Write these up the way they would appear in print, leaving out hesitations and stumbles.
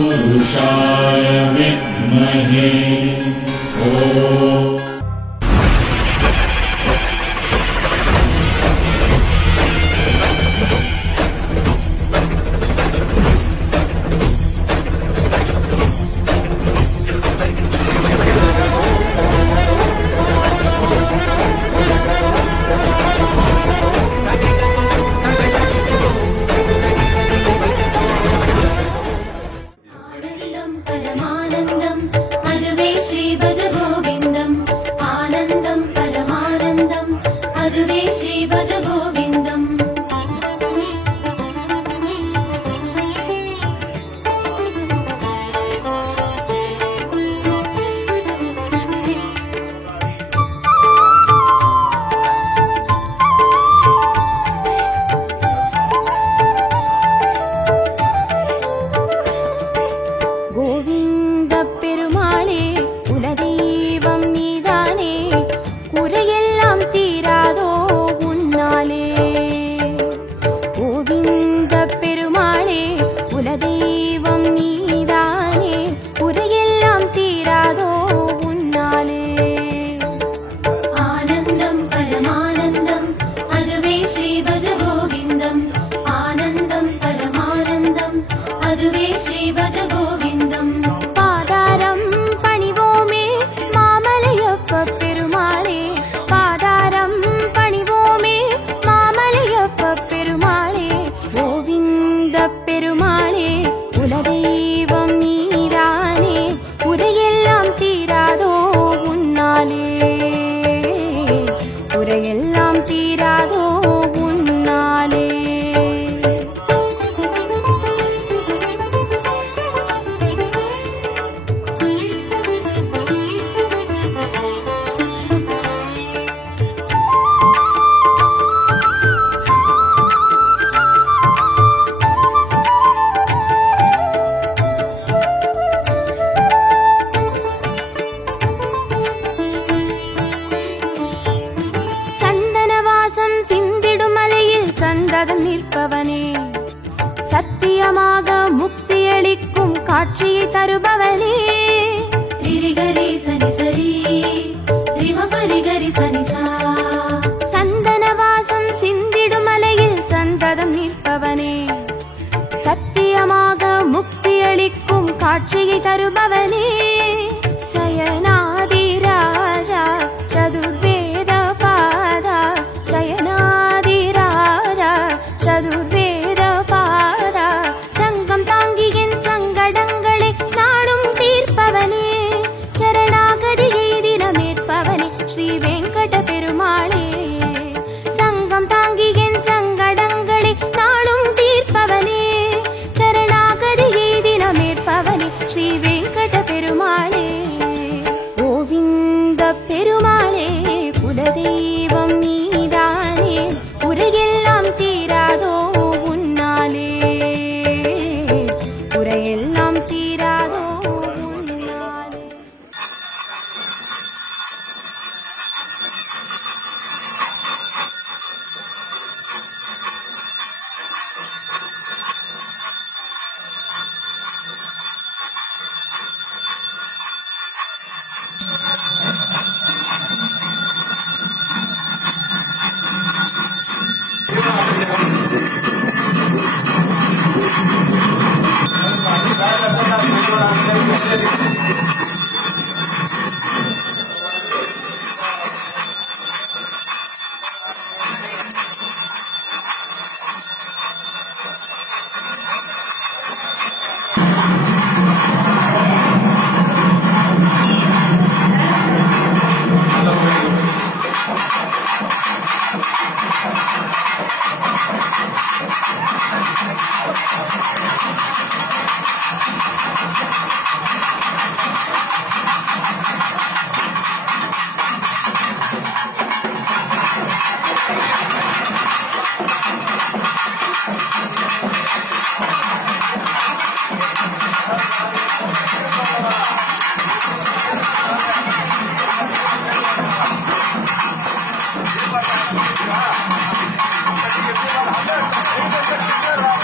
तत्पुरुषाय विद्महे நிற்பவனே, சத்தியமாக முக்தியளிக்கும் காட்சியை தருபவனே. ரிரிகரி சனி சரி ரிமபரிகரி சனிசா, சந்தனவாசம் சிந்திடும் மலையில் சந்ததம் நிற்பவனே, சத்தியமாக முக்தியளிக்கும் காட்சியை தருபவனே. சயனாதி ராஜா சதுர்வேத பாதா, சயனாதி ராஜா சதுர்வேத பாதா, சங்கம் தாங்கி என் சங்கடங்களை நாடும் தீர்ப்பவனே, சரணாகதியை தினமேற்பவனே ஸ்ரீ வெங்கட பெருமாளே. சங்கம் தாங்கி என் சங்கடங்களை நாடும் தீர்ப்பவனே, சரணாகதியை தினமேற்பவனே ஸ்ரீ வெங்கட பெருமாளே. கோவிந்த பெருமாளே, குலதெய்வம் நீதானே, குறையெல்லாம் தீராதோ உன்னாலே, குறையெல்லாம் தீராதோ உன்னாலே. Gracias.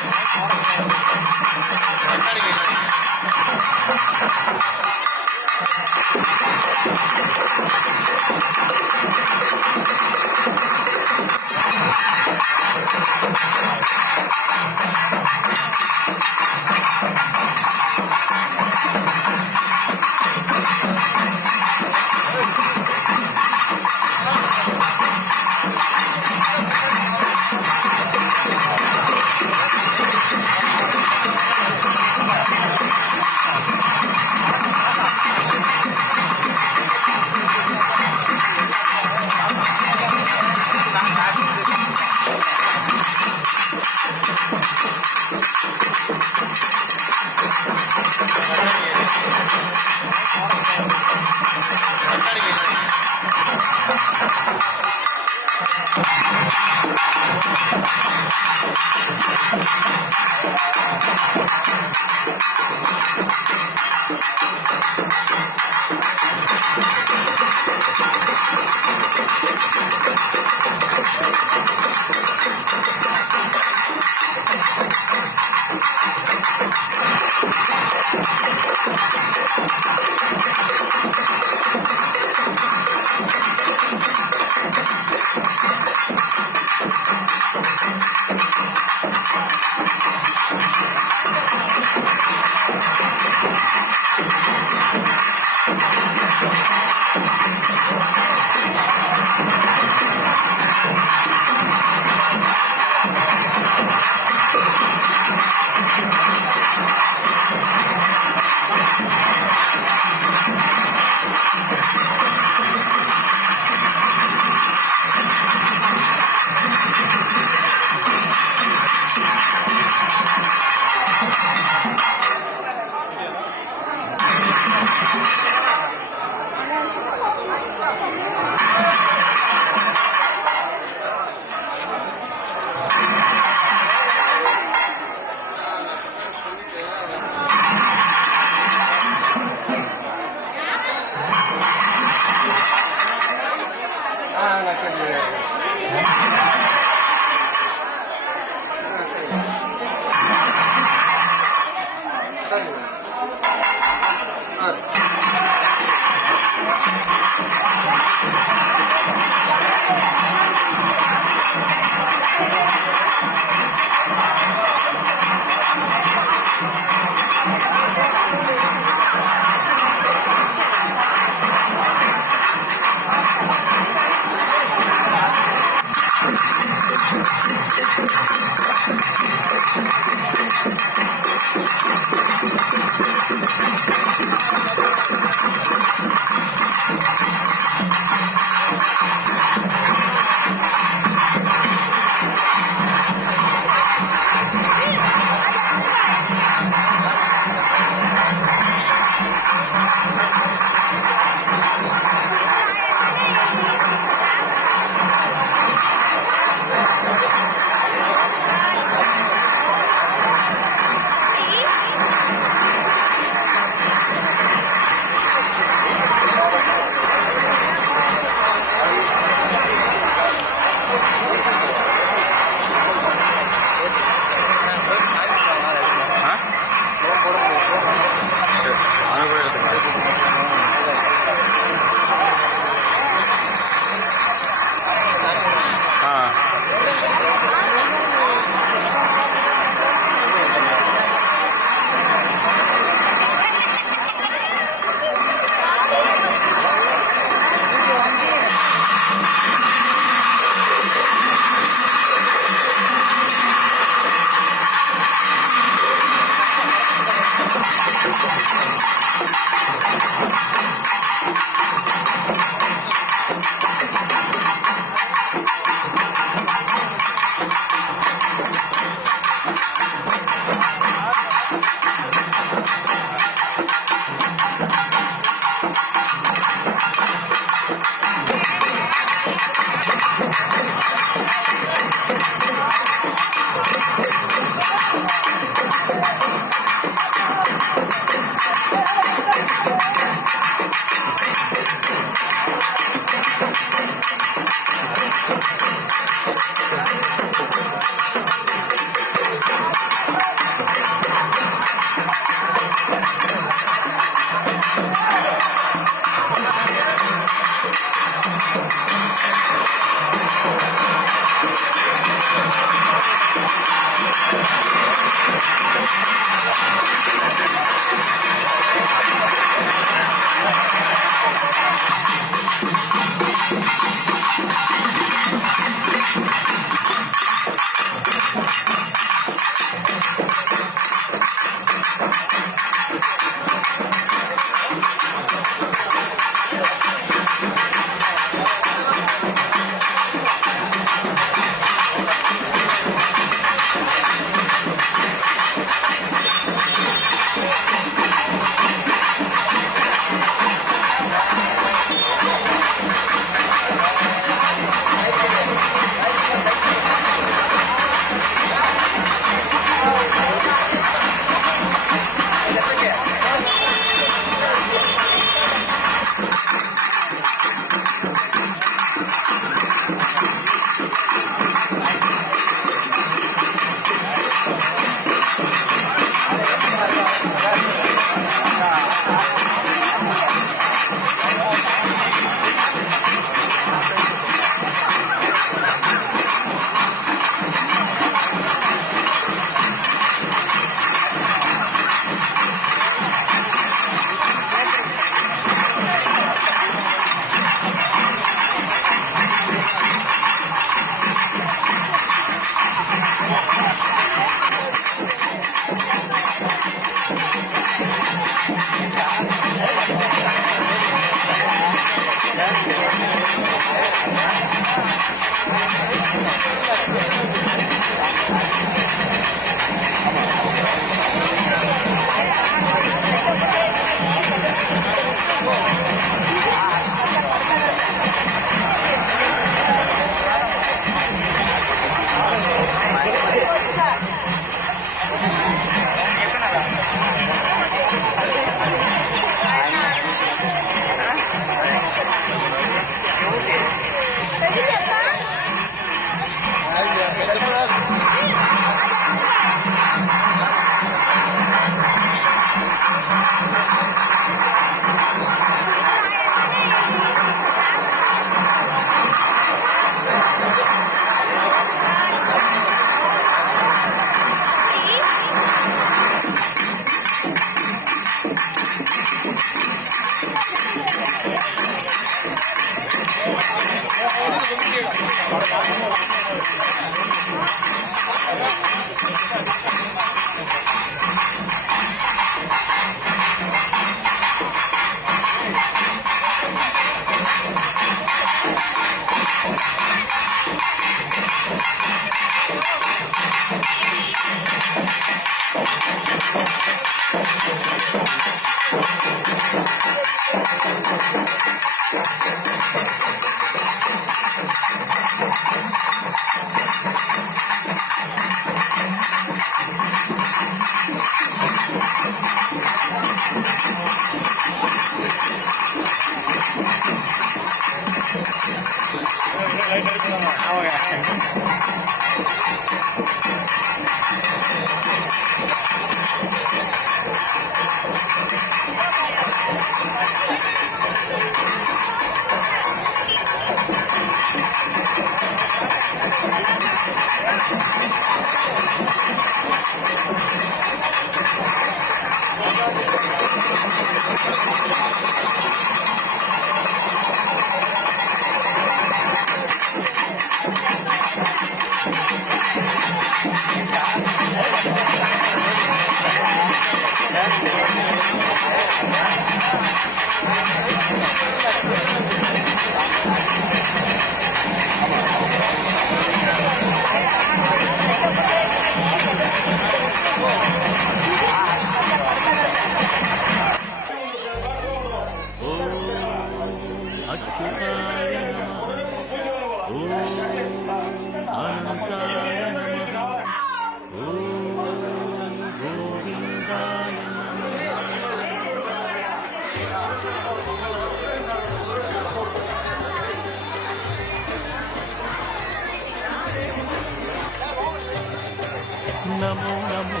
नमो नमो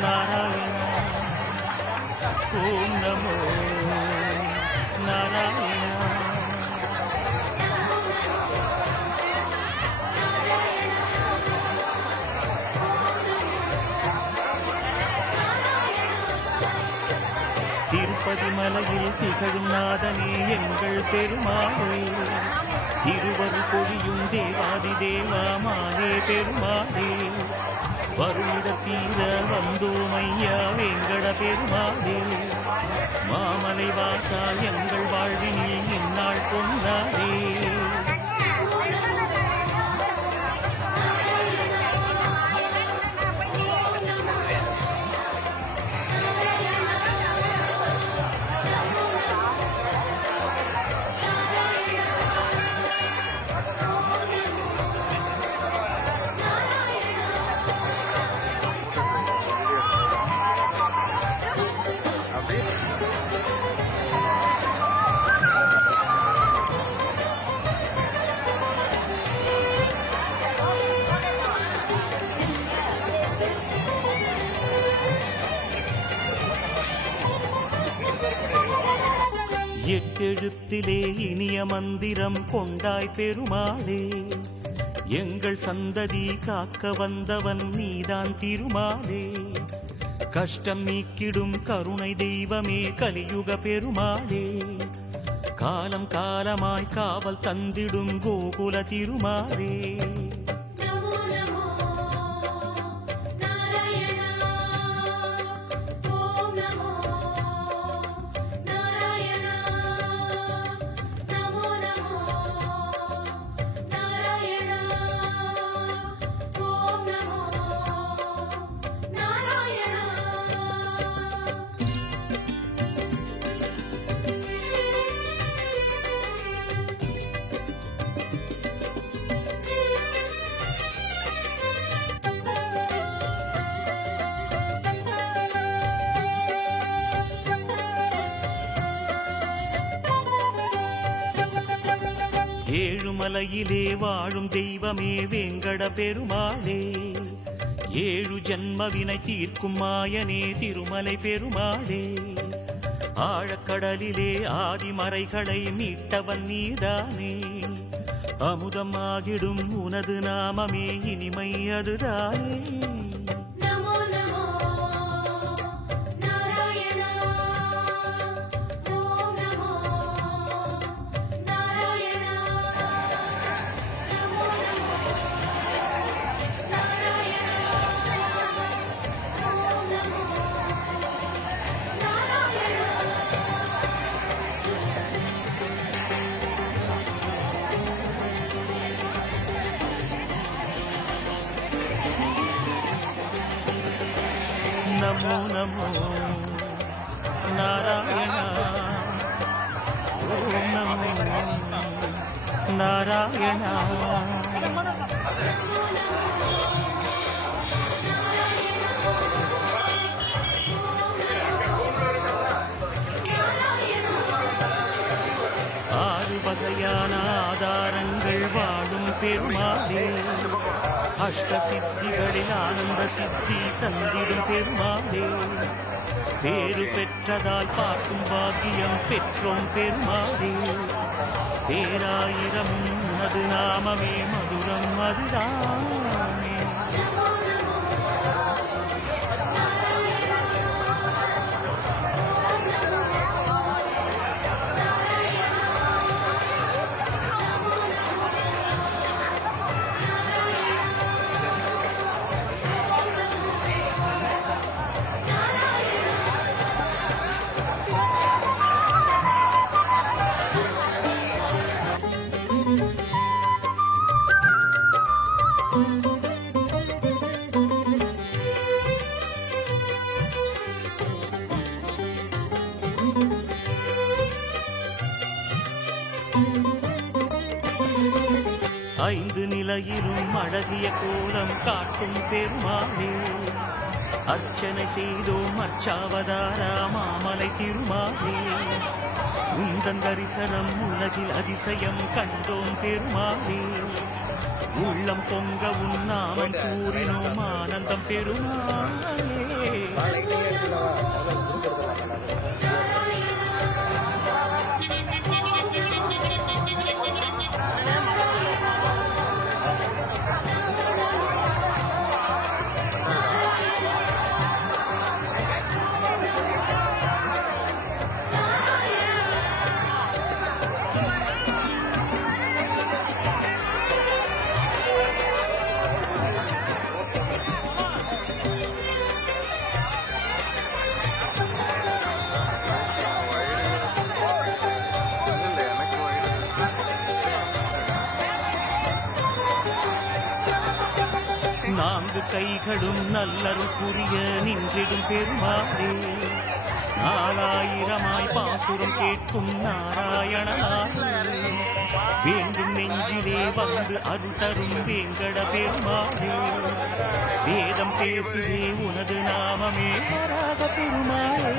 नारायण ओम नमो नारायण திருப்பதி மலையில் திகழும் நாதனே எங்கள் பெருமாளே திருவருள் பொழியும் தேவாதி தேவாமானே பெருமாளே வருட தீர வந்தோமையா வெங்கட பெருமாளே மாமலை வாசா எங்கள் வாழ்வினில் இந்நாள் கொண்டாடே எட்டெழுத்திலே இனிய மந்திரம் கொண்டாய் பெருமாளே எங்கள் சந்ததி காக்க வந்தவன் நீதான் திருமாலே கஷ்டம் நீக்கிடும் கருணை தெய்வமே கலியுக பெருமாளே காலம் காலமாய் காவல் தந்திடும் கோகுல திருமாலே Om Namo ஏழுமலையிலே வாழும் தெய்வமே வேங்கட பெருமாளே, ஏழு ஜன்மவினை தீர்க்கும் மாயனே திருமலை பெருமாளே, ஆழக்கடலிலே ஆதிமறைகளை மீட்டவன் நீதானே, அமுதமாகிடும் உனது நாமமே இனிமை அதுதானே. நமோ நமோ நாராயண, ஓம் நமோ நாராயண. ஆறு வகையான ஆதாரங்கள் வாழும் பெருமாளே, அஷ்ட சித்திகளில் ஆனந்த சித்தி தந்திடும் பெருமாளே, பேரு பெற்றதால் பார்க்கும் பாக்கியம் பெற்றோம் பெருமாளே, பேராயிரம் உனது நாமமே மதுரம் அதுதானே. ஐந்து நிலையிலும் அழகிய கோலம் காட்டும் பெருமாளே, அர்ச்சனை செய்தோம் அர்ச்சாவதாரா மாமலை திருமாலே, உந்தன் தரிசனம் உலகில் அதிசயம் கண்டோம் பெருமாளே, உள்ளம் பொங்க உன் நாமம் கூறினோம் ஆனந்தம் பெருமாளே. நான்கு கைகளும் நல்லருள் புரிய நின்றிடும் பெருமாளே, நாலாயிரமாய் பாசுரம் கேட்கும் நாராயணனாலே, வேண்டும் நெஞ்சிலே வந்து அருள் தரும் வேங்கட பெருமாளே, வேதம் பேசுவே உனது நாமமே வராக பெருமாளே.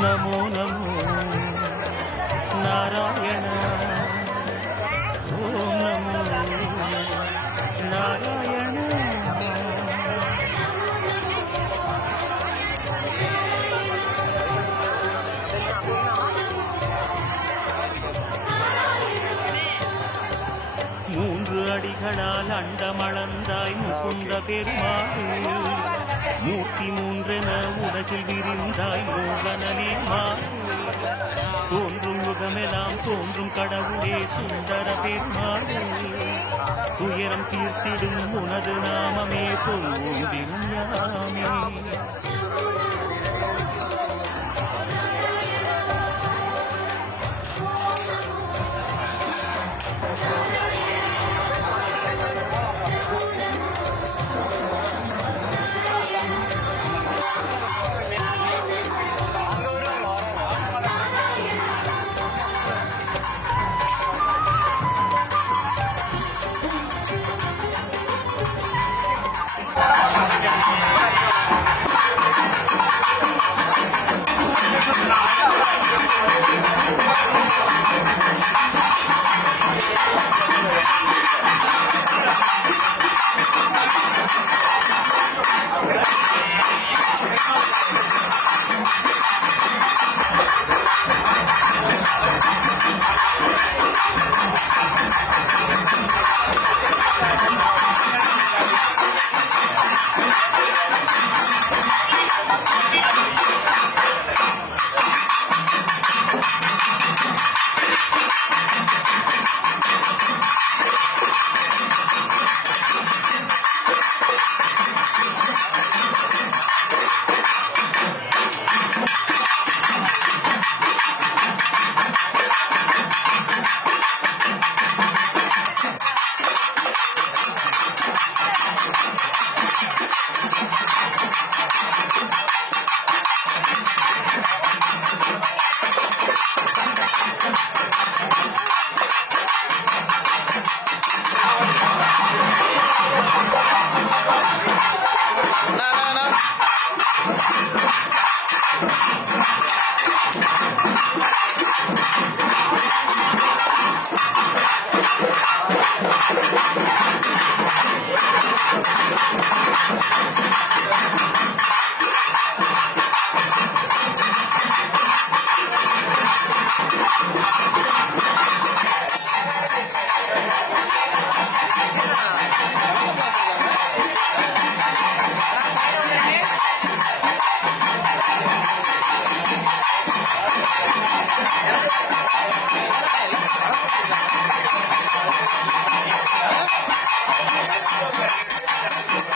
நமோ நமோ நாராயண, ஓம் நமோ நாராயண. மூன்று அடிகளால் அண்டமளந்தாய் முகுந்த பெருமாளே, மூர்த்தி மூன்றென உலகில் விரிந்தாய் மோகனனே மாறே, தோன்றும் யுகமெல்லாம் தோன்றும் கடவுளே சுந்தர பெருமாளே, துயரம் தீர்த்திடும் உனது நாமமே சொல்வோம் தினம் யாமே.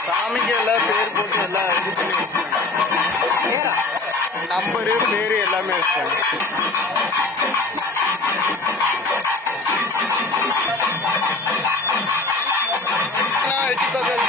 சாமிக்கு எல்லாம் பேர் போட்டு எல்லாம் இது பண்ணி வச்சுருக்காங்க. நம்பரு பேரு எல்லாமே வச்சுருக்காங்க. எட்டி பார்க்காது.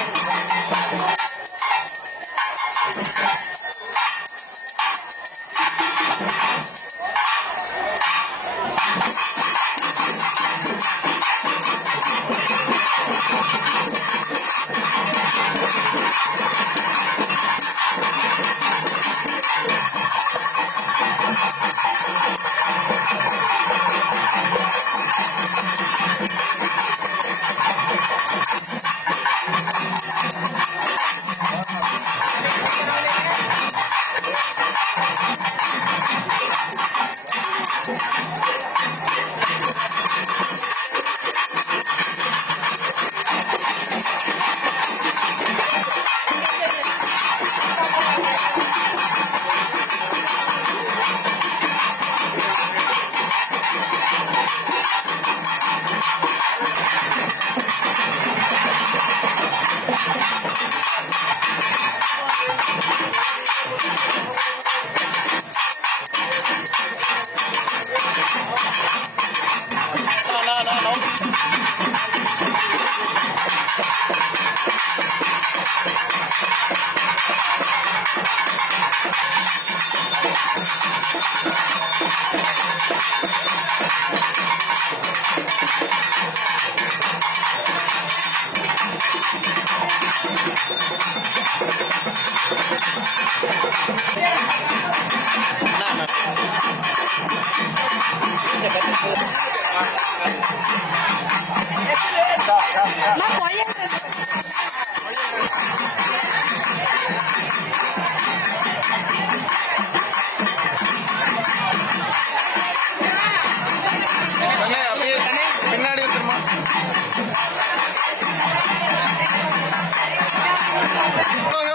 பின்னாடி வந்துருமா?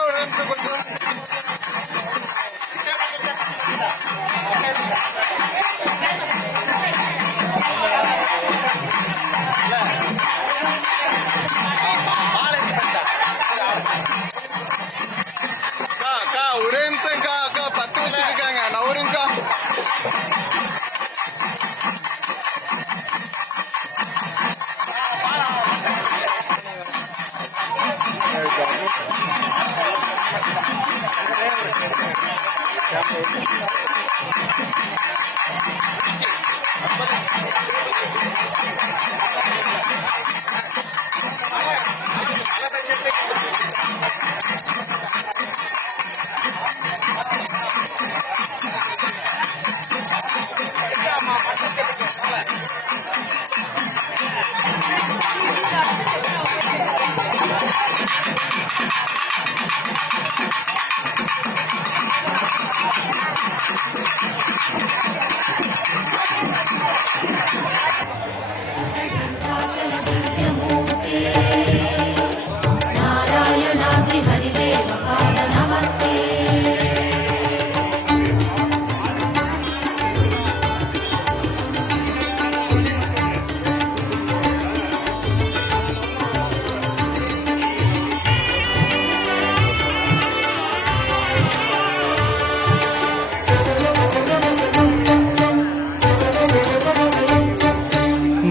ஒரு நிமிஷம் கொஞ்சம் அக்கா ஒரே நிமிஷம்க்கா. அக்கா 10 வச்சிருக்காங்க. நவருங்கக்கா.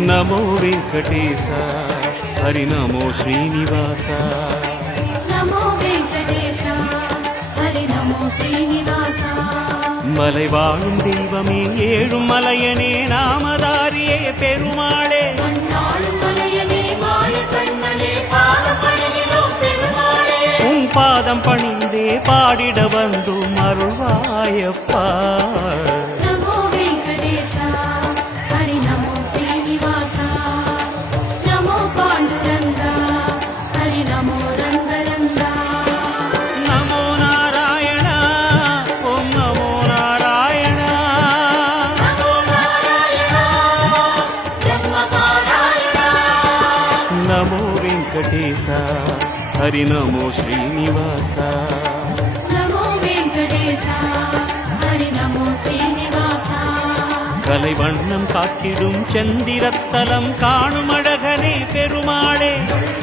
नमो वेंकटेश हरि नमो श्रीनिवास नमो वेंकटेश हरि नमो श्रीनिवास மலை வாழும் தெய்வமே ஏழும் மலையனே நாமதாரியே பெருமாளே மலையனே மாய கண்ணனே பாதபணியிலோ பெருமாளே உன் பாதம் பணிந்தே பாடிட வந்தோம் அருள்வாயப்பா. நமோ வெங்கடேசா ஹரி நமோ ஸ்ரீனிவாசா நமோ பாண்டுரங்கா ஹரி நமோ ரங்கரங்கா. நமோ நாராயணா ஓம் நமோ நாராயணா. நமோ நாராயணா பிரம்மபாராயணா. நமோ வெங்கடேசா ஹரி நமோ ஸ்ரீனிவாசா. நமோ வெங்கடேசா ஹரி நமோ ஸ்ரீனிவாசா. கலை வண்ணம் காத்திடும் செந்திரத்தலம் காணும் அழகனே பெருமாளே.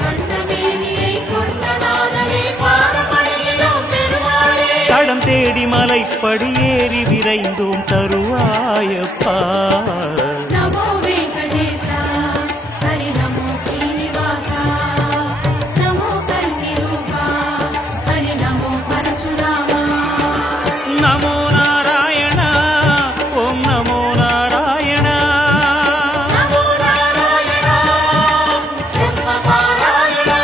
கண்டமேனியை கொண்டநாதனே பாதமடைகிறோம் பெருமாளே. தடம் தேடி மலைப்படி ஏறி விரைந்தோம் தருவாயப்பா. நமோ வெங்கடேசா ஹரி நமோ ஸ்ரீனிவாசா. நமோ கல்கிரூபா ஹரி நமோ பரசுராமா. நமோ நாராயணா ஓம் நமோ நாராயணா. நமோ நாராயணா பிரம்மபாராயணா.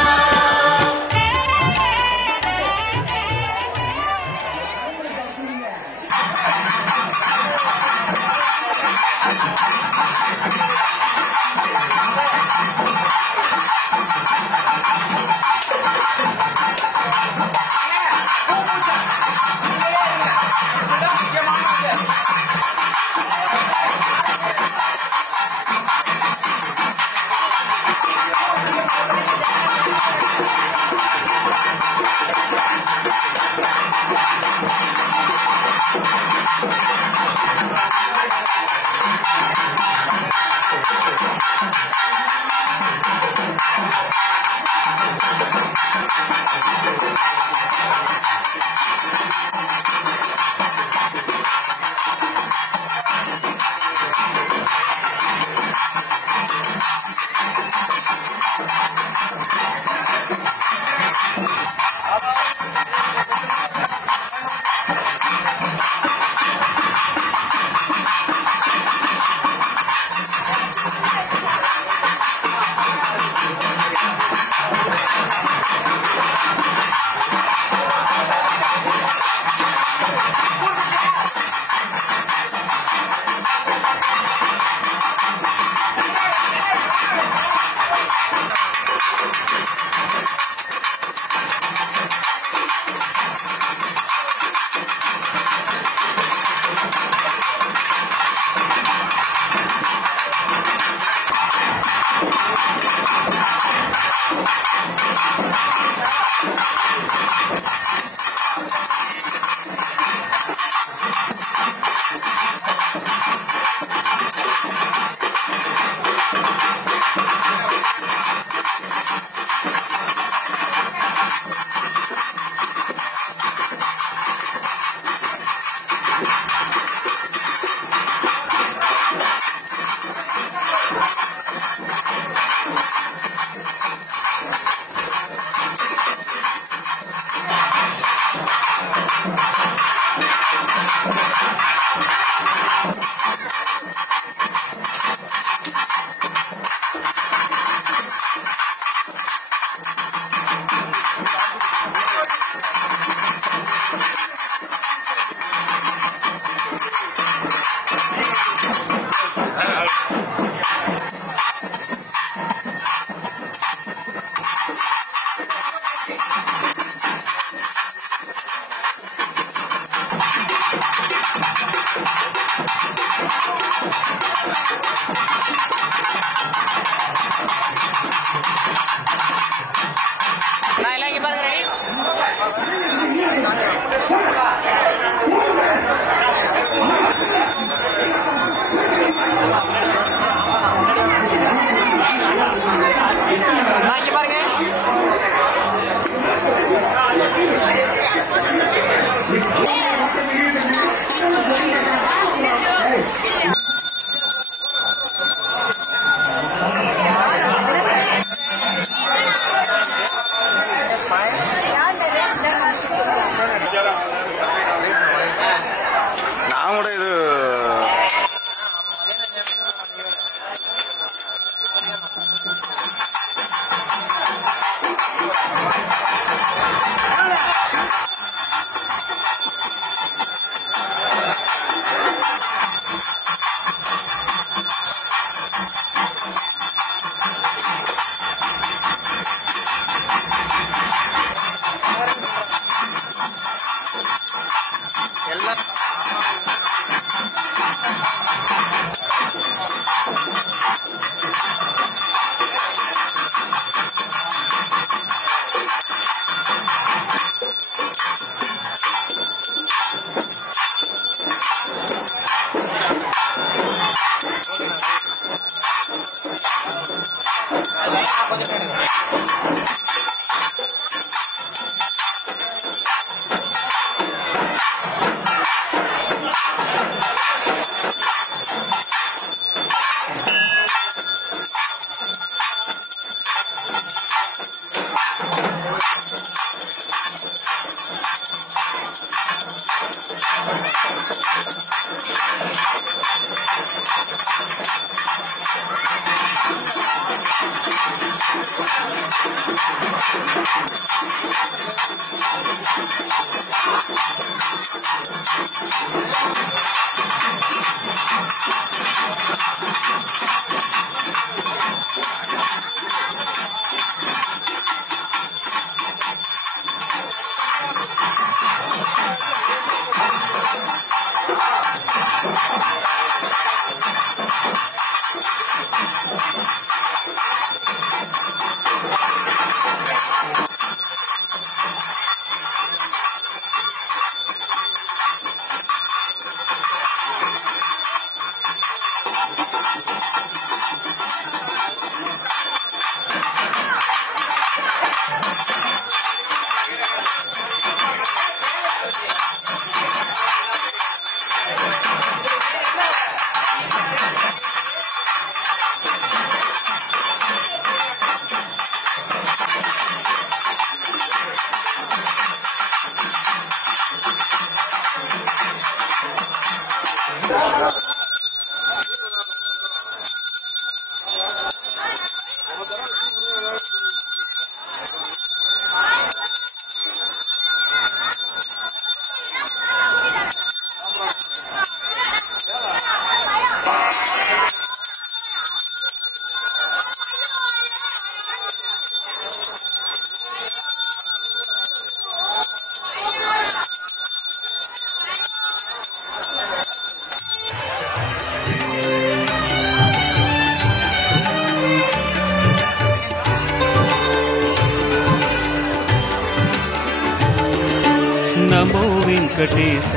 नमो वेंकटेश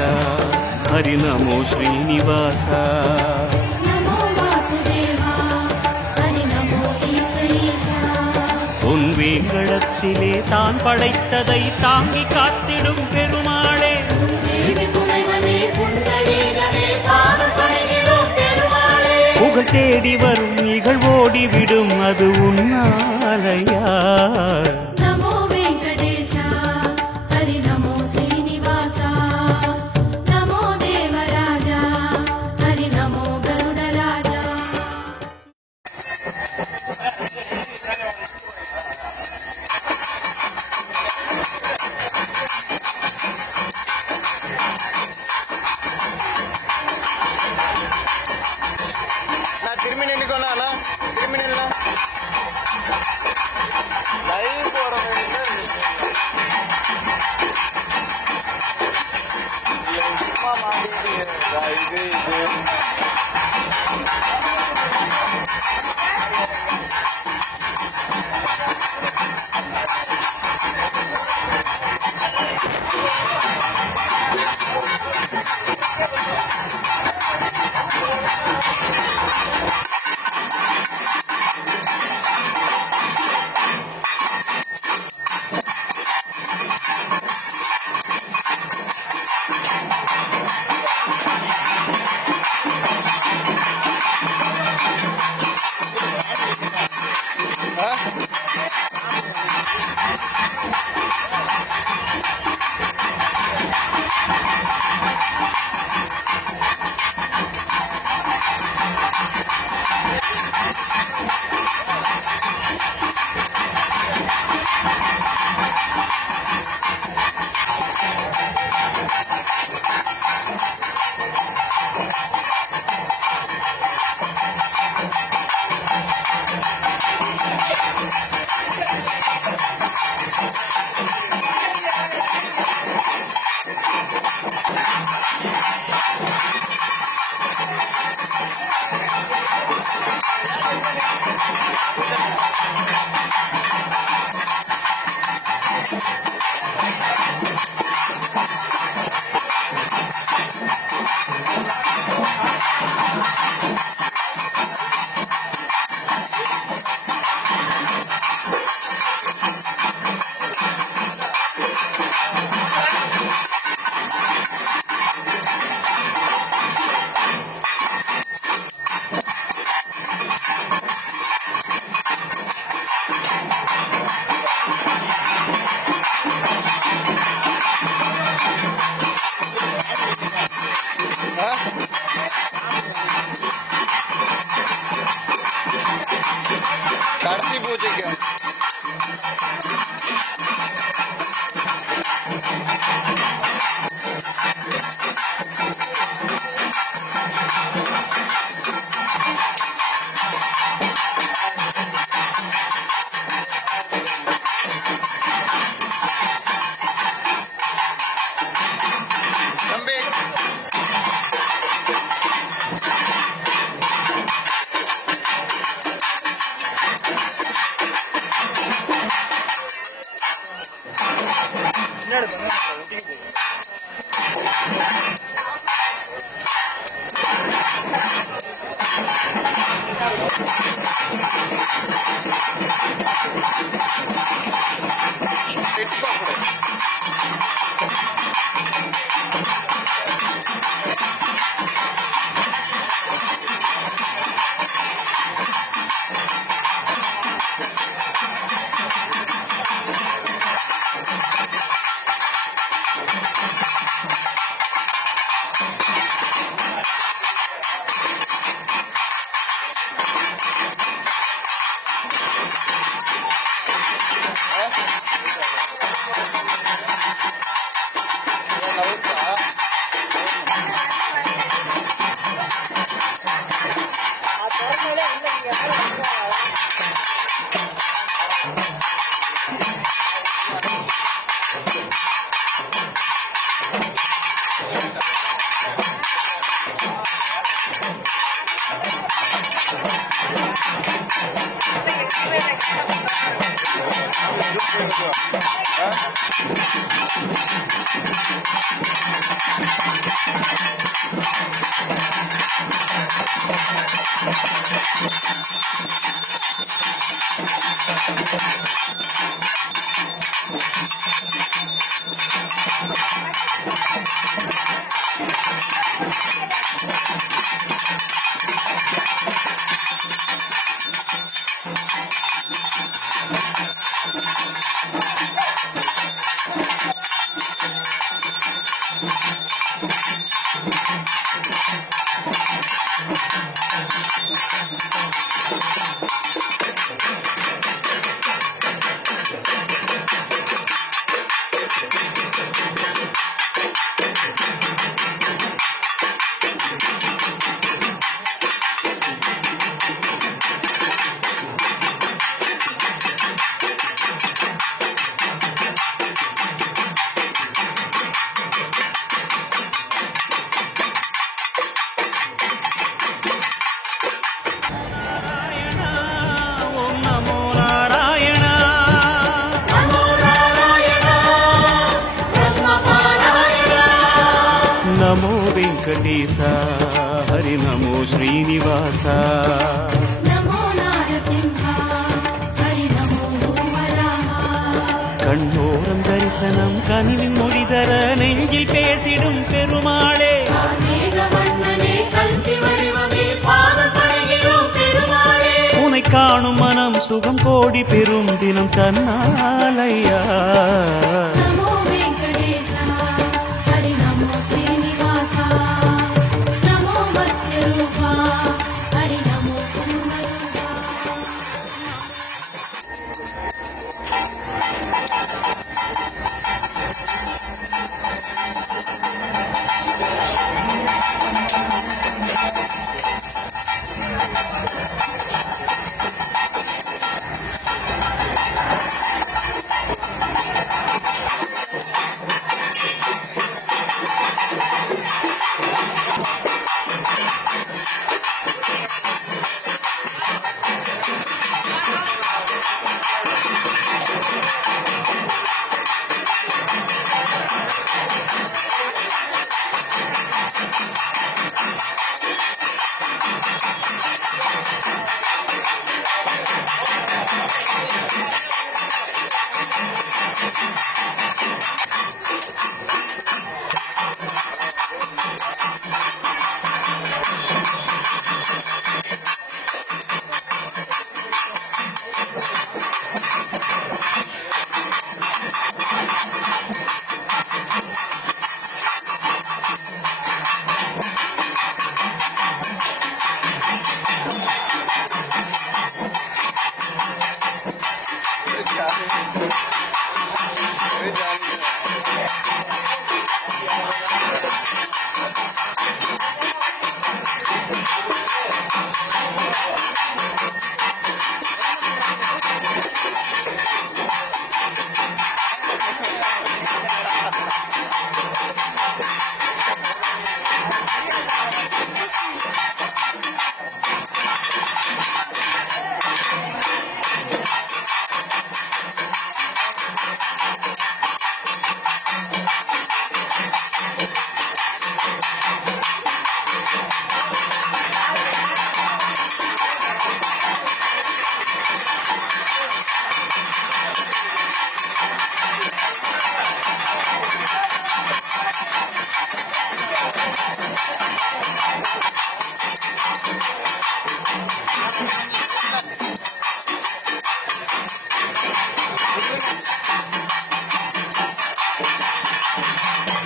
हरि नमो श्रीनिवास नमो वासुदेवा हरि नमो ईसा உன் வேங்கடத்திலே தான் படைத்ததை தாங்கி காத்திடும் பெருமாளே தேவி துணைவனே புண்டரீகனே பாதம் பணிகிறோம் பெருமாளே புகழ் தேடி வரும் நிகழ்வோடிவிடும் அது உன்னாலையா नमो वेंकटेश हरि नमो श्रीनिवासा नमो देवराजा हरि नमो गरुडराजा நான் திரும்பி நின்னுக்கோண்ணா திரும்பி நின்னா லைவ் போற சும்மா மாட்டிட்டு இது கடைசி பூஜைக்கு தம்பி नमो वेंकटेश हरि नमो श्रीनिवास नमो नारसिंह हरि नमो भूवराहा கண்ணோரம் தரிசனம் கனிவின் மொழிதர நெஞ்சில் பேசிடும் பெருமாளே மேகவண்ணனே கல்வி வடிவமே பாதம் பணிகிறோம் பெருமாளே உனை காணும் மனம் சுகம் கோடி பெறும் தினம் தன்னாலையா நமோ வெங்கடேசா ஹரி நமோ ஸ்ரீனிவாசா நமோ மத்ஸ்யரூபா ஹரி நமோ குமரூபா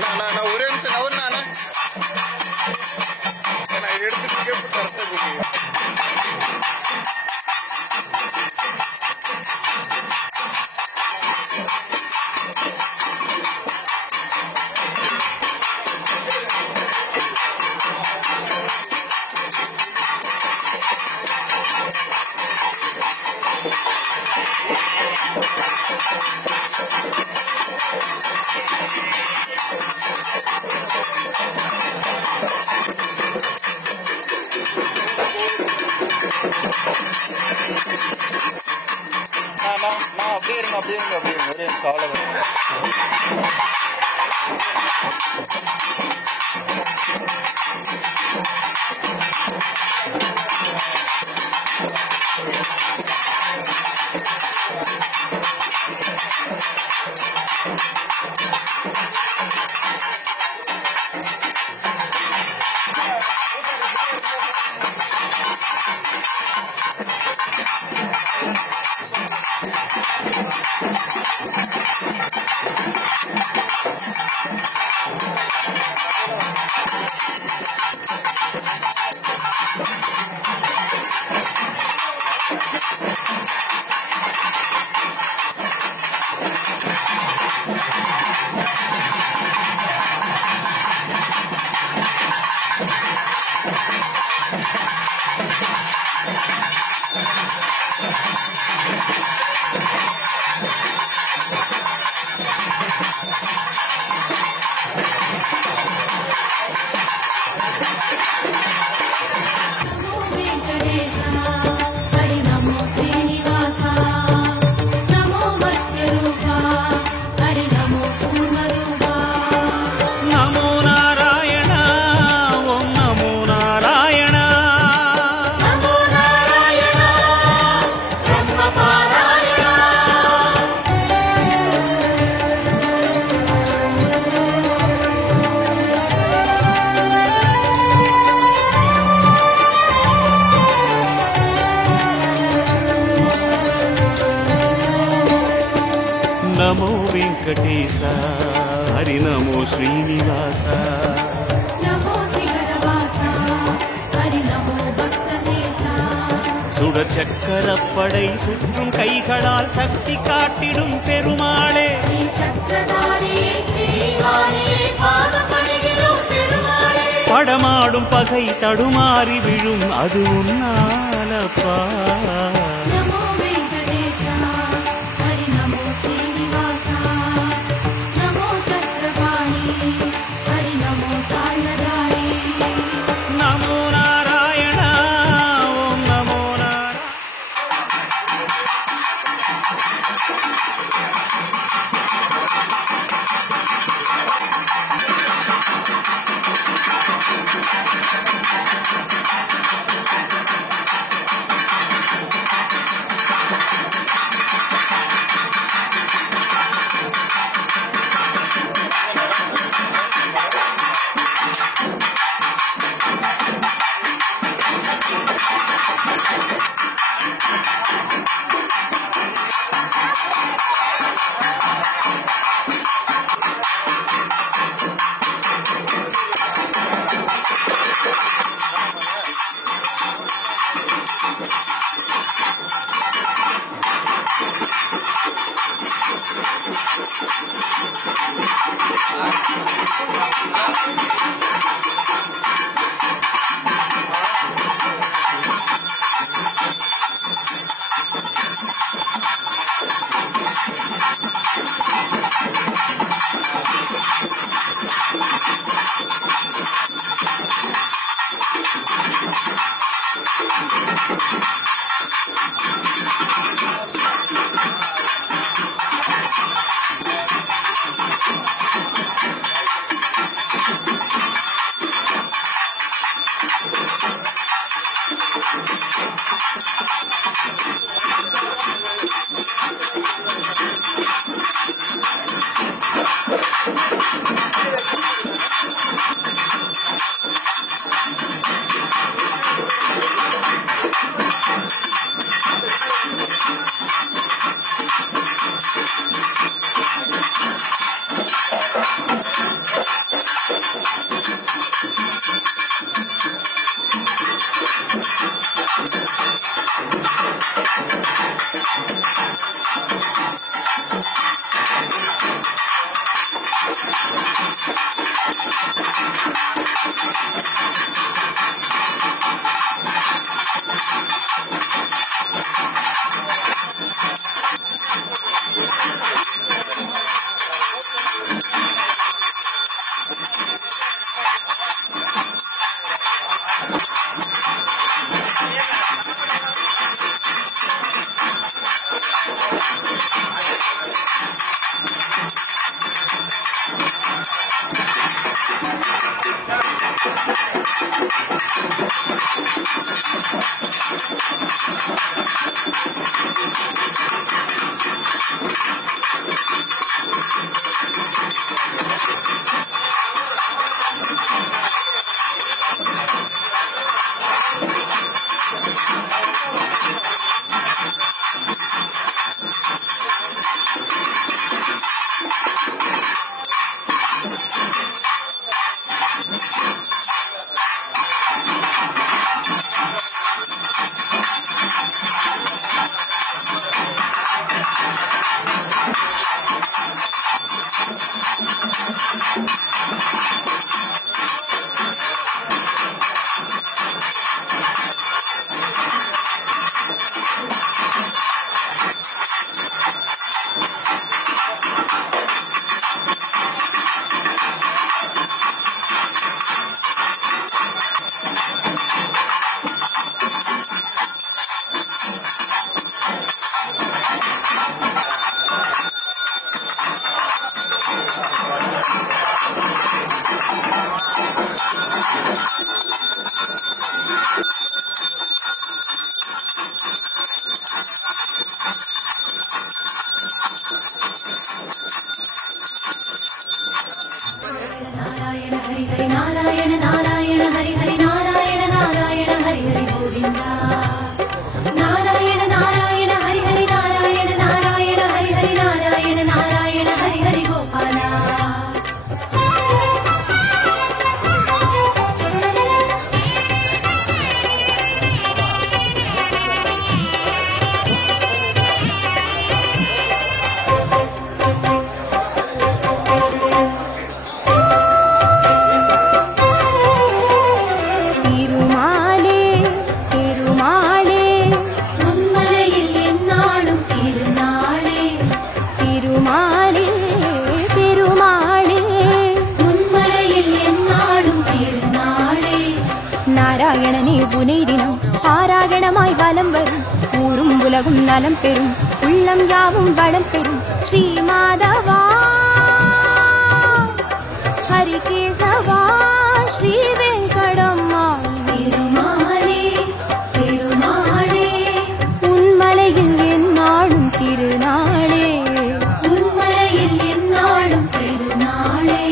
நான் ஒரே நிமிஷம் நவர்னானே நான் எடுத்துட்டு கேப்பு கரெக்டாக அப்படியே இருங்க அப்படியே இருங்க அப்படியே இருங்க ஒரே நிமிஷம் அவ்வளோதான். नमो वेंकटेश हरि नमो श्रीनिवास नमो श्रीहरवास हरि नमो भक्तनेसा சுட சக்கரப்படை சுற்றும் கைகளால் சக்தி காட்டிடும் பெருமாளே ஸ்ரீ சக்கரதாரி ஸ்ரீவாணி பாதபணிகிறோம் பெருமாளே படமாடும் பகை தடுமாறி விழும் அது உன்னாலப்பா नमो वेंकटेश हरि नमो श्रीनिवास नमो चक्रपाणि हरि नमो सारदारी நமோ நாராயண ஓம் நமோ நாராயண உலகும் நலம் பெறும் உள்ளம் யாவும் வளம் பெறும் ஸ்ரீ மாதவா ஹரி கேசவா ஸ்ரீ வெங்கடம்மா திருமாலே திருமாலே உன்மலையில் எந்நாளும் திருநாளே உன்மலையில் எந்நாளும் திருநாளே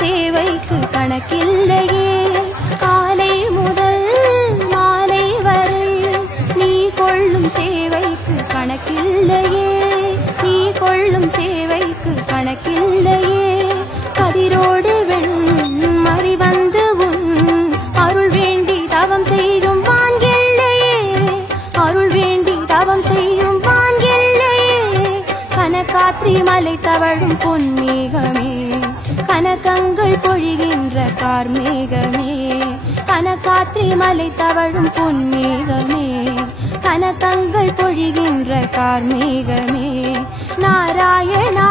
சேவைக்கு கணக்கில்லையே. காலை முதல் மாலை வரை நீ கொள்ளும் சேவைக்கு கணக்கில்லையே. நீ கொள்ளும் சேவைக்கு கணக்கில்லையே. கதிரோடு வெண்மதி வந்து உன் அருள் வேண்டி தவம் செய்யும் வான்கில்லையே. அருள் வேண்டி தவம் செய்யும் வான்கில்லையே. கனகாத்ரி மலை தவழும் பொன்மேகமே, கனகங்கள் பொழிகின்ற கார்மேகமே. கனகாத்ரி மலை தவழும் பொன்மேகமே, கனகங்கள் பொழிகின்ற கார்மேகமே. நாராயணா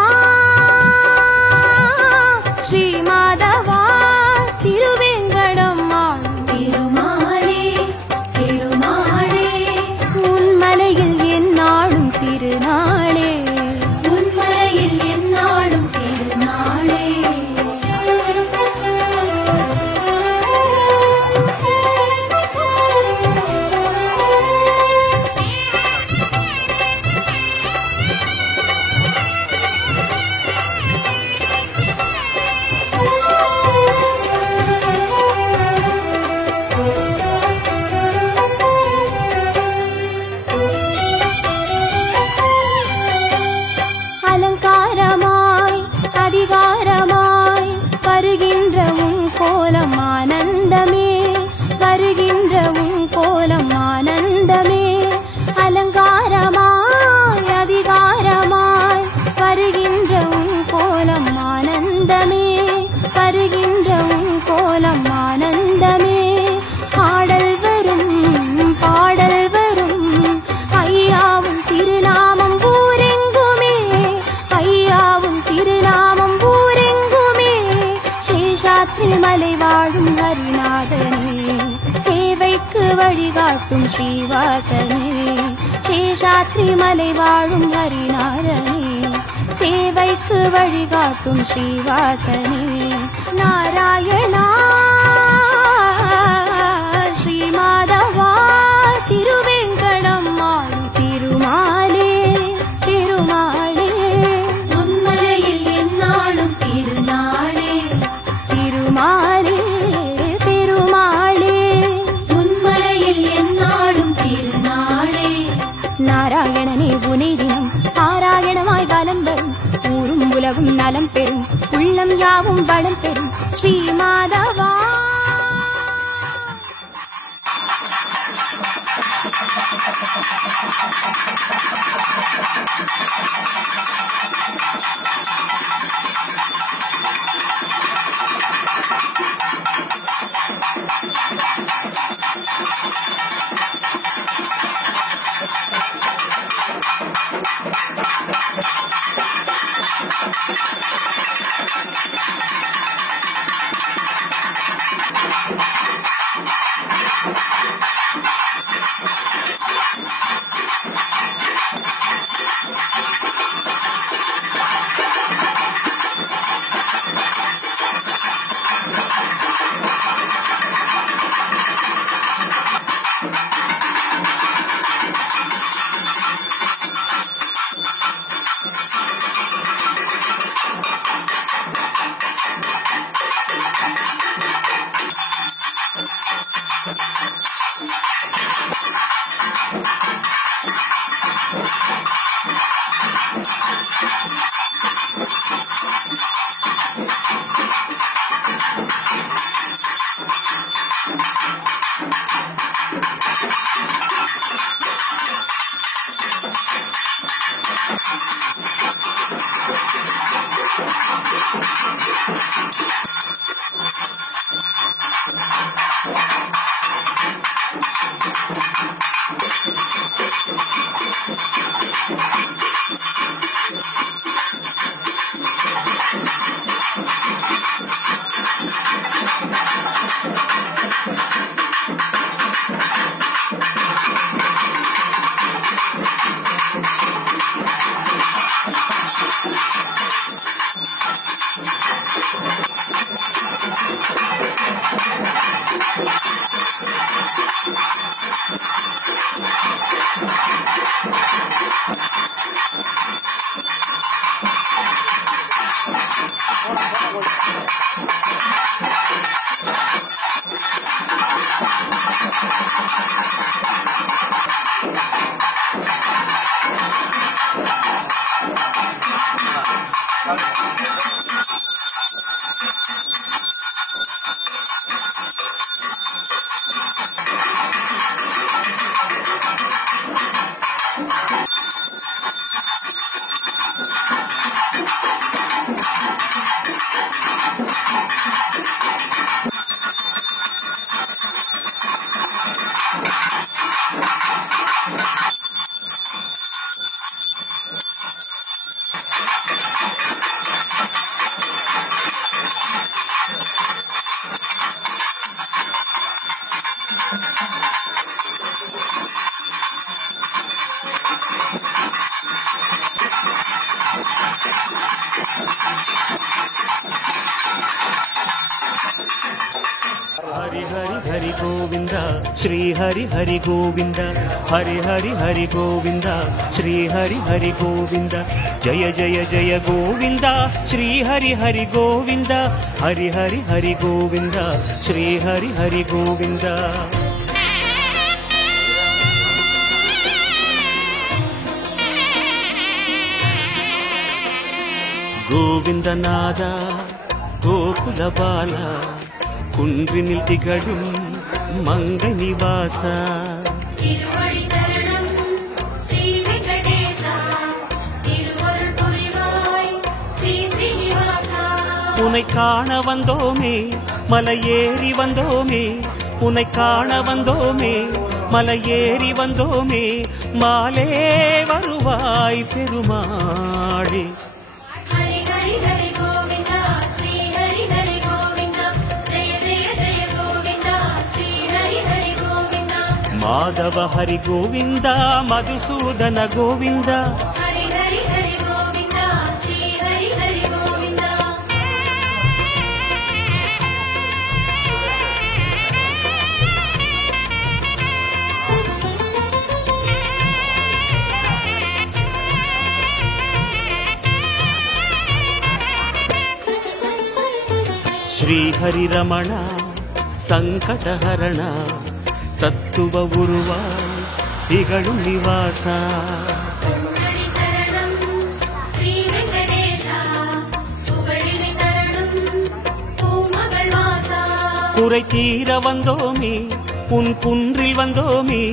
ஸ்ரீ மாதவா திருவேங்கடம் ஆளும் திருமாலே திருமாலே. உன்மலையில் எந்நாளும் திருநாளே, உன்மலையில் எந்நாளும் திருநாளே. அலங்காரமாய் அதிகாரமாய் வருகின்ற உன் கோலம் ஆனந்தமே, வருகின்ற உன் கோலம் ஆனந்தமே. அலங்காரமாய் அதிகாரமாய் வருகின்ற உன் கோலம் ஆனந்தமே, வருகின்ற உன் கோலம் ஆனந்தமே. பாடல் வரும் பாடல் வரும் ஐயாவும் திருநாமம் ஊரெங்குமே, ஐயாவும் திருநாமம் ஊரெங்குமே. சேஷாத்ரி மலை வாழும் ஹரிநாதனே, சேவைக்கு வழிகாட்டும் ஸ்ரீவாசனே. சேஷாத்ரி மலை வாழும் ஹரிநாதனே, சேவைக்கு வழிகாட்டும் ஸ்ரீவாசனே. நாராயணா ஸ்ரீ மாதவா திருவேங்கடம் ஆளும் திருமாலே திருமாலே. உன்மலையில் எந்நாளும் திருநாளே, திருமாலே திருமாலே. உன்மலையில் எந்நாளும் திருநாளே. நாராயணனே உனை தினம் பாராயணமாய் வலம் வரும், ஊரும் உலகும் நலம் பெறும், உள்ளம் யாவும் வளம் பெறும் ஸ்ரீ மாதவா. போடா, போடா, போடா. गोविन्द श्री हरि हरि गोविन्द हरि हरि हरि गोविन्द श्री हरि हरि गोविन्द जय जय जय गोविन्द श्री हरि हरि गोविन्द हरि हरि हरि गोविन्द श्री हरि हरि गोविन्द गोविन्दनाद गोकुलबाल कुन्றினில் திகழும் மங்கை நிவாச திருவடி சரணம் ஸ்ரீ வெங்கடேசா திருவருள் புரிவாய் ஸ்ரீ ஸ்ரீனிவாசா உன்னை காண வந்தோமே மலையேறி வந்தோமே உன்னை காண வந்தோமே மலையேறி வந்தோமே மாலே வருவாய் பெருமாளே माधव हरि गोविंद मधुसूदन गोविंद हरि हरि हरि गोविंद श्री हरि हरि गोविंद श्री हरि रमण संकटहरण तत्व उरुवाय திகழும் நிவாசா திருவடி சரணம் ஸ்ரீ வெங்கடேசா புகழினை தரணும் பூமகள் வாசா குறை தீர வந்தோமே உன் குன்றில் வந்தோமே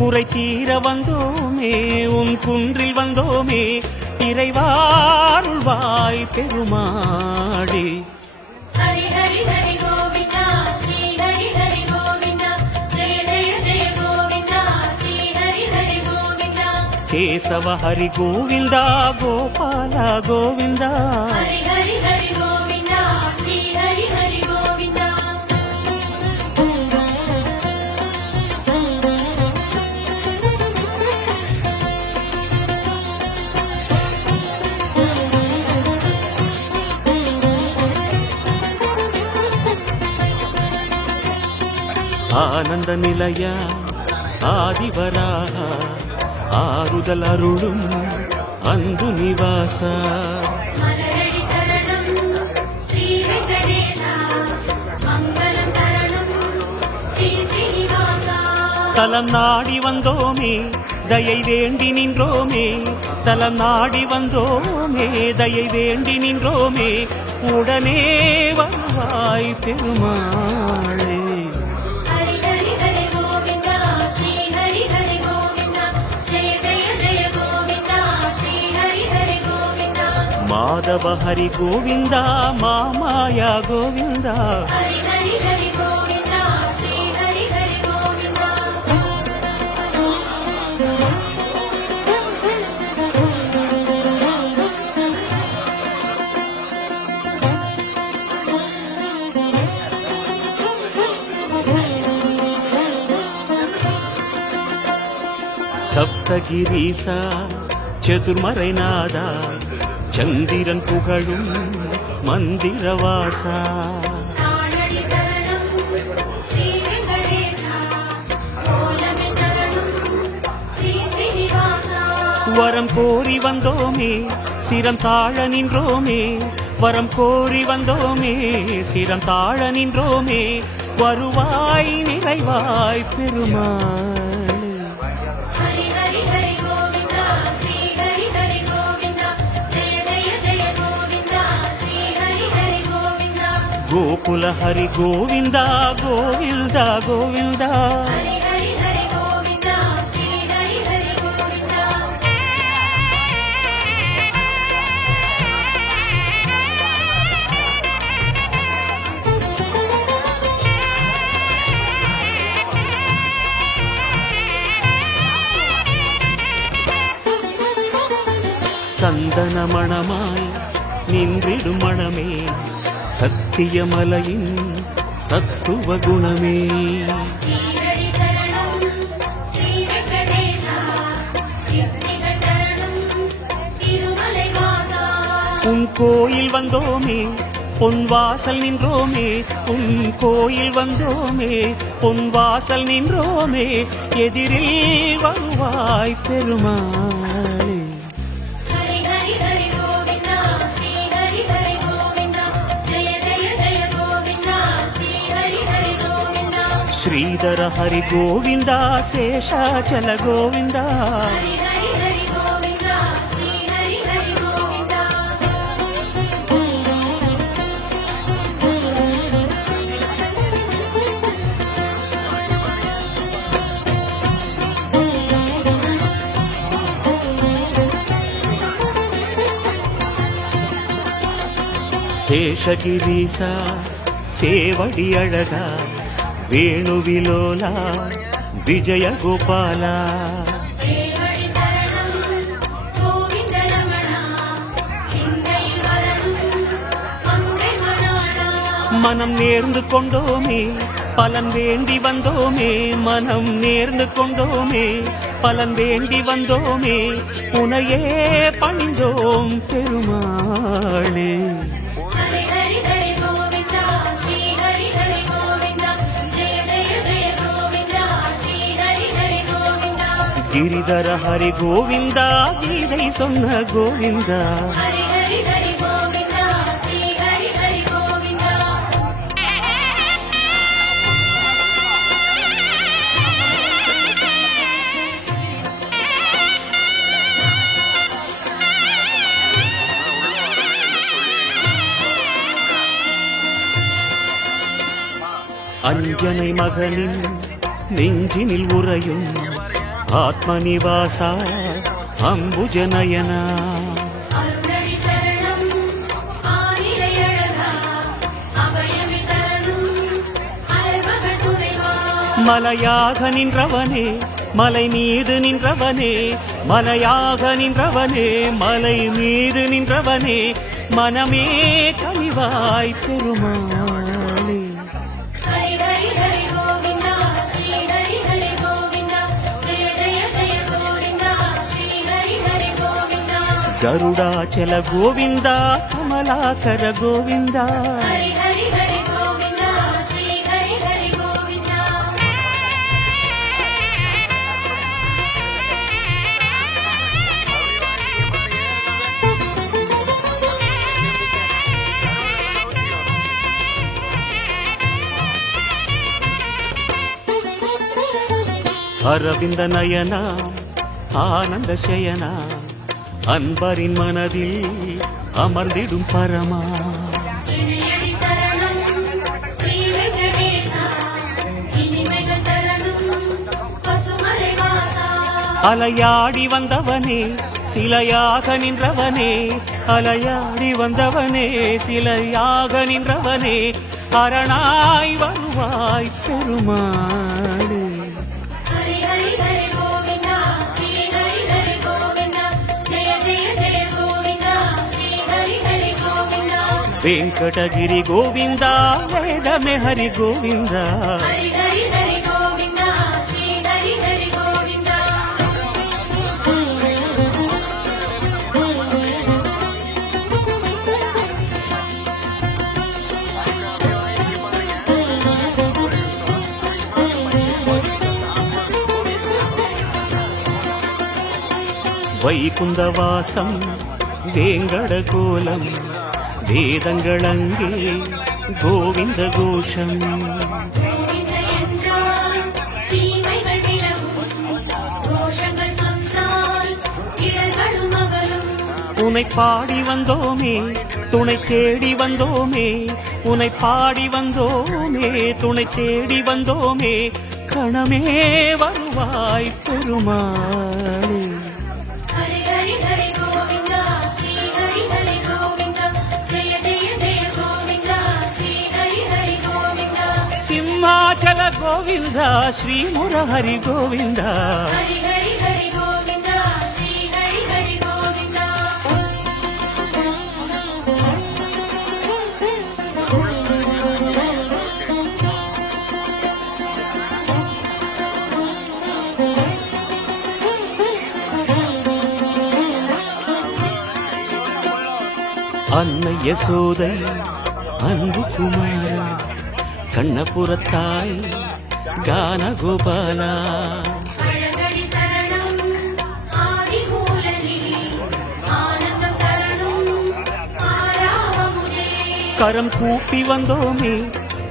குறை தீர வந்தோமே உன் குன்றில் வந்தோமே இறைவாருள்வாய் பெருமாளே हरि हरि हरि गोविंद श्री हरि हरि गोविंद जय जय जय गोविंद श्री हरि हरि गोविंद केशव हरि गोविंद गोपाल गोविंद हरि हरि हरि गोविंद श्री हरि हरि गोविंद आनंद निलय आदिवराह आरुदल अरुளும் அன்பு நிவாச மலரடி சரணம் ஸ்ரீ வெங்கடேசா மங்களம் தரணும் ஸ்ரீ ஸ்ரீனிவாசா தலம் நாடி வந்தோமே தயை வேண்டி நின்றோமே தலம் நாடி வந்தோமே தயை வேண்டி நின்றோமே உடனே வருவாய் பெருமாளே हरि हरि हरि गोविंद श्री हरि हरि गोविंद जय जय जय गोविंद श्री हरि हरि गोविंद माधव हरि गोविंद मामाया गोविंद हरि हरि हरि गोविंद श्री हरि हरि गोविंद சப்தகிரீசா சதுர்மறைநாதா சந்திரன் புகழும் மந்திரவாசா காணடி சரணம் ஸ்ரீ வெங்கடேசா கோலமே தரணும் ஸ்ரீ ஸ்ரீனிவாசா வரம் கோரி வந்தோமே சிரம் தாழ நின்றோமே வரம் கோரி வந்தோமே சிரம் தாழ நின்றோமே வருவாய் நிறைவாய் பெருமாள் हरि हरि हरि गोविंद श्री हरि हरि गोविंद जय जय जय गोविंद श्री हरि हरि गोविंद गोकुल हरि गोविंद गोविंद गोविंद हरि हरि हरि गोविंद श्री हरि हरि गोविंद சந்தன மணமாய் நின்றிடும் மணமே சத்தியமலையின் தத்துவ குணமே ஸ்ரீரடி சரணம் ஸ்ரீ வெங்கடேசா சித்திகள் தரணும் திருமலை வாசா உன் கோயில் வந்தோமே பொன் வாசல் நின்றோமே உன் கோயில் வந்தோமே பொன் வாசல் நின்றோமே எதிரில் வருவாய் பெருமாளே. ஹரி ஹரி ஹரி கோவிந்தா ஸ்ரீ ஹரி ஹரி கோவிந்தா ஜெய ஜெய ஜெய கோவிந்தா ஸ்ரீ ஹரி ஹரி கோவிந்தா. ஸ்ரீதர ஹரி கோவிந்தா சேஷாச்சல கோவிந்தா. ஹரி ஹரி ஹரி கோவிந்தா ஸ்ரீ ஹரி ஹரி கோவிந்தா. சேஷகிரீசா சேவடி அழகா வேணுவிலோலா விஜய கோபாலா. சேவடி சரணம் கோவிந்த ரமணா சிந்தையில் வரணும் மங்கை மணாளா. மனம் நேர்ந்து கொண்டோமே பலன் வேண்டி வந்தோமே மனம் நேர்ந்து கொண்டோமே பலன் வேண்டி வந்தோமே உனையே பணிந்தோம் பெருமாளே. ஹரி ஹரி ஹரி கோவிந்தா ஸ்ரீ ஹரி ஹரி கோவிந்தா ஜெய ஜெய ஜெய கோவிந்தா ஸ்ரீ ஹரி ஹரி கோவிந்தா. கிரிதர ஹரி கோவிந்தா கீதை சொன்ன கோவிந்தா. ஹரி ஹரி ஹரி கோவிந்தா ஸ்ரீ ஹரி ஹரி கோவிந்தா. அஞ்சனை மகனின் நெஞ்சினில் உறையும் ஆத்மநிவாசா அம்புஜநயனா. அருணடி சரணம் ஆனிரை அழகா அபயமி தரணும் அல்மகள் துணைவா. மலையாக நின்றவனே மலை மீது நின்றவனே மலையாக நின்றவனே மலை மீது நின்றவனே மனமே கனிவாய் பெருமாளே. ஹரி ஹரி ஹரி கோவிந்தா ஸ்ரீ ஹரி ஹரி கோவிந்தா ஜெய ஜெய ஜெய கோவிந்தா ஸ்ரீ ஹரி ஹரி கோவிந்தா. கருடாச்சல கோவிந்தா கமலாகர கோவிந்தா. ஹரி ஹரி ஹரி கோவிந்தா ஸ்ரீ ஹரி ஹரி கோவிந்தா. அரவிந்த நயனா ஆனந்த சயனா அன்பரின் மனதில் அமர்ந்திடும் பரமா. இனியடி சரணம் ஸ்ரீ வெங்கடேசா இனிமைகள் தரணும் பசுமலை வாசா. அலையாடி வந்தவனே சிலையாக நின்றவனே அலையாடி வந்தவனே சிலையாக நின்றவனே அரணாய் வருவாய் பெருமாளே. ஹரி ஹரி ஹரி கோவிந்தா ஸ்ரீ ஹரி ஹரி கோவிந்தா ஜெய ஜெய ஜெய கோவிந்தா ஸ்ரீ ஹரி ஹரி கோவிந்தா. வெங்கடகிரி கோவிந்தா வேதமே ஹரி கோவிந்தா. ஹரி ஹரி ஹரி கோவிந்தா ஸ்ரீ ஹரி ஹரி கோவிந்தா. வைகுந்தவாசம் வேங்கட கோலம் வேதங்களங்கே கோவிந்த கோஷம். கோவிந்த என்றால் தீமைகள் விலகும் கோஷங்கள் சொன்னால் இடர்களும் அகலும். உனை பாடி வந்தோமே துணை தேடி வந்தோமே உனை பாடி வந்தோமே துணை தேடி வந்தோமே கணமே வருவாய் பெருமாளே. ஹரி ஹரி ஹரி கோவிந்தா ஸ்ரீ ஹரி ஹரி கோவிந்தா ஜெய ஜெய ஜெய கோவிந்தா ஸ்ரீ ஹரி ஹரி கோவிந்தா. சிம்மாச்சல கோவிந்தா ஸ்ரீ முரஹரி கோவிந்தா. ஹரி ஹரி ஹரி கோவிந்தா ஸ்ரீ ஹரி ஹரி கோவிந்தா. அன்னை யசோதை அன்பு குமாரா கண்ணபுரத்தாய் கான கோபாலா அழகடி சரணம் ஆதிமூலனே ஆனந்தம் தரணும் ஆராவமுதே கரம் கூப்பி வந்தோமே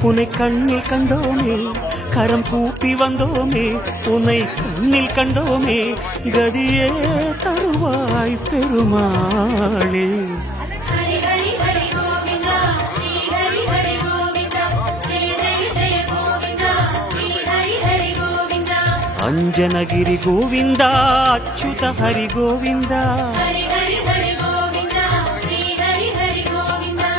உன்னை கண்ணில் கண்டோமே கரம் கூப்பி வந்தோமே உன்னை கண்ணில் கண்டோமே கதியே தருவாய் பெருமாளே ஹரி ஹரி ஹரி கோவிந்தா ஸ்ரீ ஹரி ஹரி கோவிந்தா ஜெய ஜெய ஜெய கோவிந்தா ஸ்ரீ ஹரி ஹரி கோவிந்தா அஞ்சனகிரி கோவிந்தா அச்சுத ஹரி கோவிந்தா ஹரி ஹரி ஹரி கோவிந்தா ஸ்ரீ ஹரி ஹரி கோவிந்தா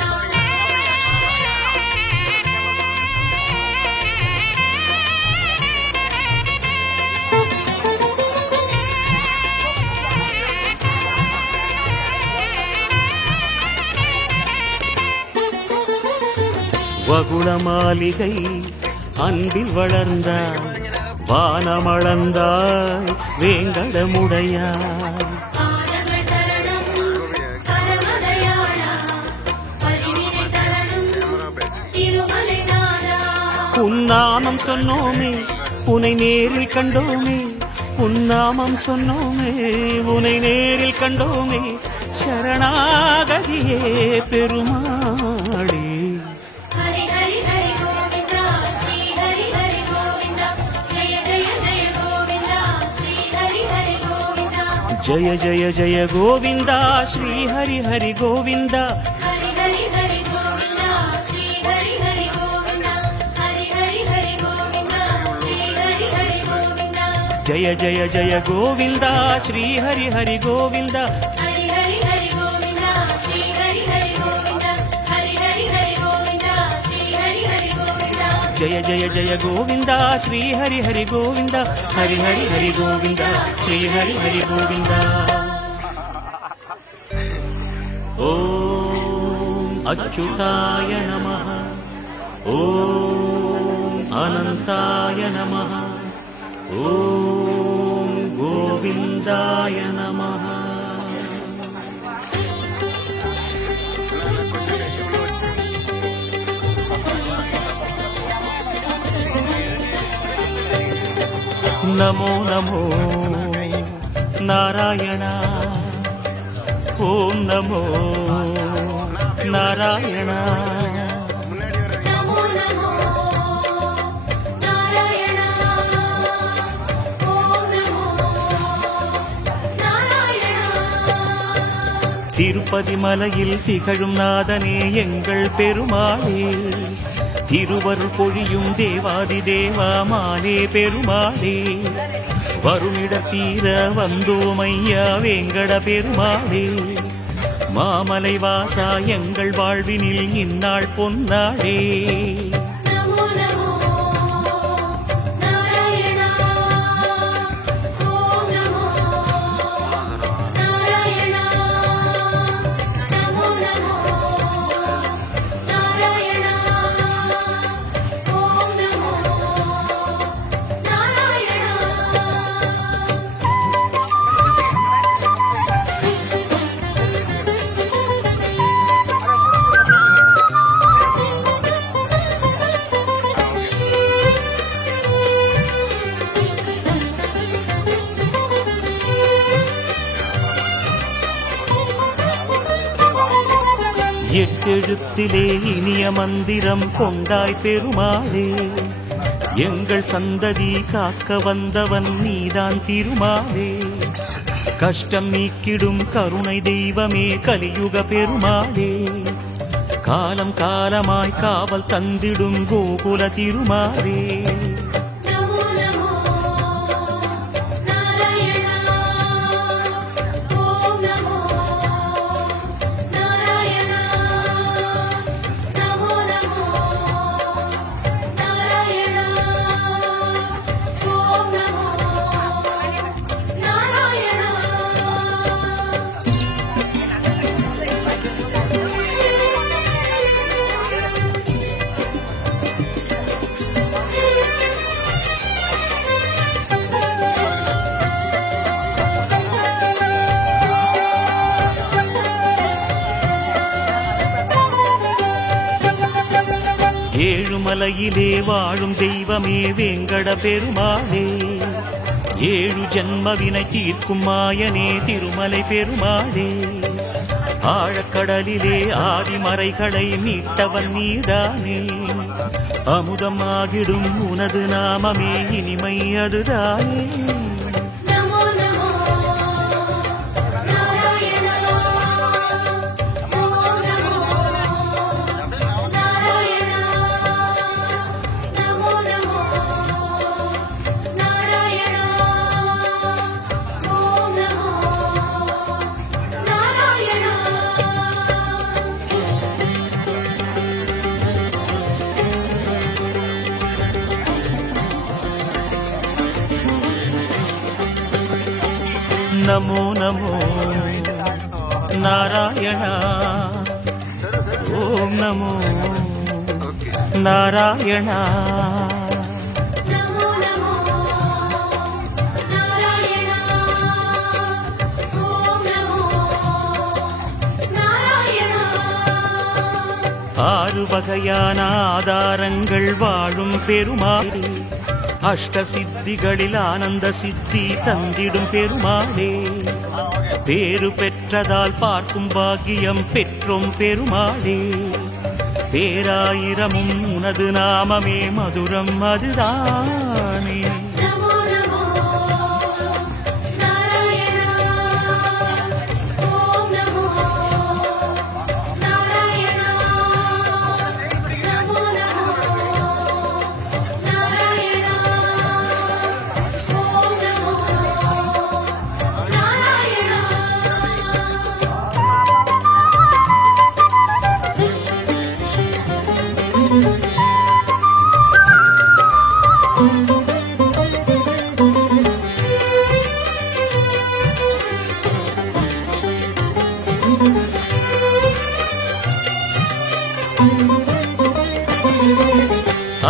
வகுள மாளிகை அன்பில் வளர்ந்தாய் வானமளந்தாய் வேங்கடமுடையாய் பாதங்கள் தரணம் பரமதயாளா பரிவினை தரணம் திருமலை நாதா உன்னாமம் சொன்னோமே உனை நேரில் கண்டோமே உன்னாமம் சொன்னோமே உனை நேரில் கண்டோமே சரணாகதியே பெருமாளே ஹரி ஹரி ஹரி கோவிந்தா ஸ்ரீ ஹரி ஹரி கோவிந்தா ஜெய ஜெய ஜெய கோவிந்தா ஸ்ரீ ஹரி ஹரி கோவிந்தா ஜய ஜய ஜய கோவிந்தா ஸ்ரீ ஹரி ஹரி கோவிந்தா ஹரி ஹரி ஹரி கோவிந்தா ஸ்ரீ ஹரி ஹரி கோவிந்தா ஹரி ஹரி ஹரி கோவிந்தா ஸ்ரீ ஹரி ஹரி கோவிந்தா ஜய ஜய ஜய கோவிந்தா ஸ்ரீ ஹரி ஹரி கோவிந்தா ஹரி ஹரி ஹரி கோவிந்தா ஸ்ரீ ஹரி ஹரி கோவிந்தா ஹரி ஹரி ஹரி கோவிந்தா ஸ்ரீ ஹரி ஹரி கோவிந்தா ஜய ஜய ஜய கோவிந்தா ஸ்ரீ ஹரி ஹரி கோவிந்தா ஹரி ஹரி ஹரி கோவிந்தா ஸ்ரீ ஹரி ஹரி கோவிந்தா ஓம் அச்சுதாய நமः ஓம் அனந்தாய நமः ஓம் கோவிந்தாய நமः நமோ நமோ நாராயண ஓம் நமோ நாராயண நமோ நமோ நாராயணா ஓம் நமோ நாராயணா திருப்பதி மலையில் திகழும் நாதனே எங்கள் பெருமாளே திருவருள் பொழியும் தேவாதி தேவாமானே பெருமாளே வருமிட தீர வந்தோம் ஐயா வேங்கட பெருமாளே மாமலை வாசா எங்கள் வாழ்வினில் இந்நாள் பொன்னாளே நமோ நமோ நாராயணா ஓம் நமோ நாராயணா நமோ நமோ நாராயணா ஓம் நமோ நாராயணா எட்டெழுத்திலே இனிய மந்திரம் கொண்டாய் பெருமாளே எங்கள் சந்ததி காக்க வந்தவன் நீதான் திருமாலே கஷ்டம் நீக்கிடும் கருணை தெய்வமே கலியுக பெருமாளே காலம் காலமாய் காவல் தந்திடும் கோகுல திருமாலே நமோ நமோ நாராயணா ஓம் நமோ நாராயணா நமோ நமோ நாராயணா ஓம் நமோ நாராயணா ஏழுமலையிலே வாழும் தெய்வமே வேங்கட பெருமாளே, ஏழு ஜன்மவினை தீர்க்கும் மாயனே திருமலை பெருமாளே, ஆழக்கடலிலே ஆதிமறைகளை மீட்டவன் நீதானே, அமுதமாகிடும் உனது நாமமே இனிமை அதுதானே. நமோ நமோ நாராயணா நமோ நமோ நாராயணா நமோ நமோ நாராயணா ஓம் நமோ நாராயணா. நமோ நமோ நாராயணா ஓம் நமோ நாராயணா. நமோ நமோ நாராயணா ஓம் நமோ நாராயணா. ஆறு வகையான ஆதாரங்கள் வாழும் பெருமாளே, அஷ்ட சித்திகளில் ஆனந்த சித்தி தந்திடும் பெருமாளே, பேரு பெற்றதால் பார்க்கும் பாக்கியம் பெற்றோம் பெருமாளே, பேராயிரமும் உனது நாமமே மதுரம் அதுதானே. நமோ நமோ நாராயணா ஓம் நமோ நாராயணா நமோ நமோ நாராயணா ஓம் நமோ நாராயணா.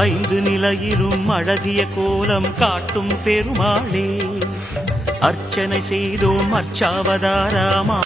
ஐந்து நிலையிலும் அழகிய கோலம் காட்டும் பெருமாளே, அர்ச்சனை செய்தோம் அர்ச்சாவதாரமா